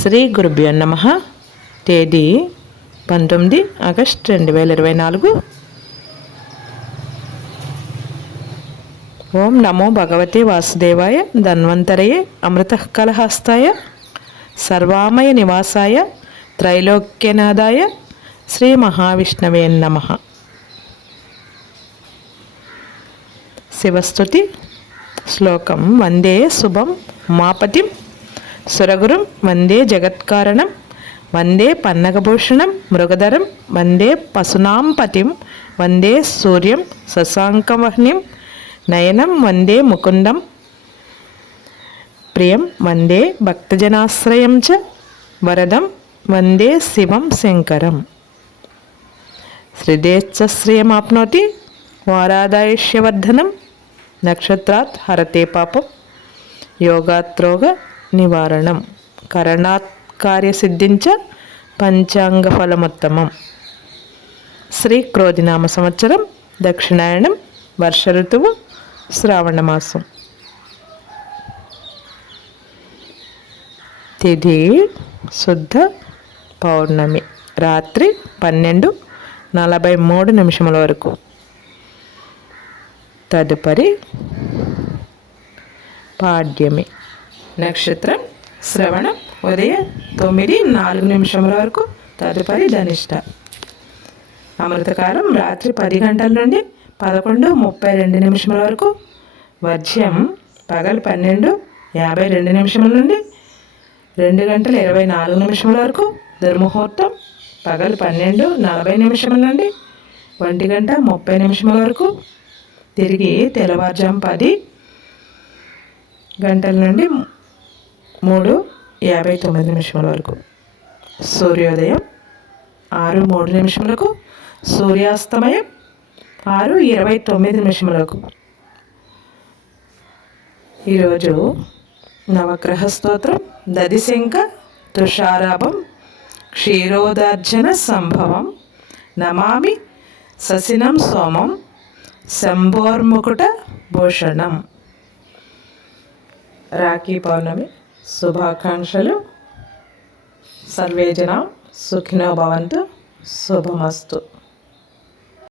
శ్రీ గురుభ్యో నమః. తేదీ 19 ఆగస్టు 2024. ఓం నమో భగవతే వాసుదేవాయ ధన్వంతరయే అమృతకలహస్తాయ సర్వామయ నివాసాయ త్రైలోక్యనాథాయ శ్రీ మహావిష్ణవే నమః. శివస్తుతి శ్లోకం. వందే శుభం ఉమాపతిం సురగురుం వందే జగత్కారణం వందే పన్నగభూషణం మృగధరం వందే పశూనాం పతిం వందే సూర్యం శశాంకవహ్నిం నయనం వందే ముకుందం ప్రియం వందే భక్తజనాశ్రయం చ వరదం వందే శివం శంకరం. శ్రీదేశ్చశ్రియమాప్నోతి వారాదాయుష్యవర్ధనం నక్షత్రాత్ హరతే పాపం యోగాత్రోగ నివారణం కరణాత్ కార్యసిద్ధించ పంచాంగఫలముత్తమం. శ్రీ క్రోధినామ సంవత్సరం దక్షిణాయనం వర్ష ఋతువు శ్రావణమాసం. తిథి శుద్ధ పౌర్ణమి రాత్రి 12:43 వరకు. తదుపరి పాడ్యమి. నక్షత్రం శ్రవణం ఉదయం 9:04 వరకు. తదుపరి ధనిష్ట. అమృతకాలం రాత్రి 10 గంటల నుండి 11:32 వరకు. వర్జ్యం పగలు 12:52 నుండి 2:24 వరకు. దుర్ముహూర్తం పగలు 12:40 నుండి 1:30 వరకు. తిరిగి తెల్లవారుజాము 10 గంటల నుండి 3:59 వరకు. సూర్యోదయం 6:03 సూర్యాస్తమయం 6:29 వరకు. ఈరోజు నవగ్రహ స్తోత్రం. దదిశంక తుషారాభం క్షీరోదార్జన సంభవం నమామి శశినం సోమం శంభోర్ముకుట భూషణం. రాఖీ పౌర్ణమి శుభాకాంక్షలు. సర్వే జనా సుఖినో భవంతు. శుభమస్తు.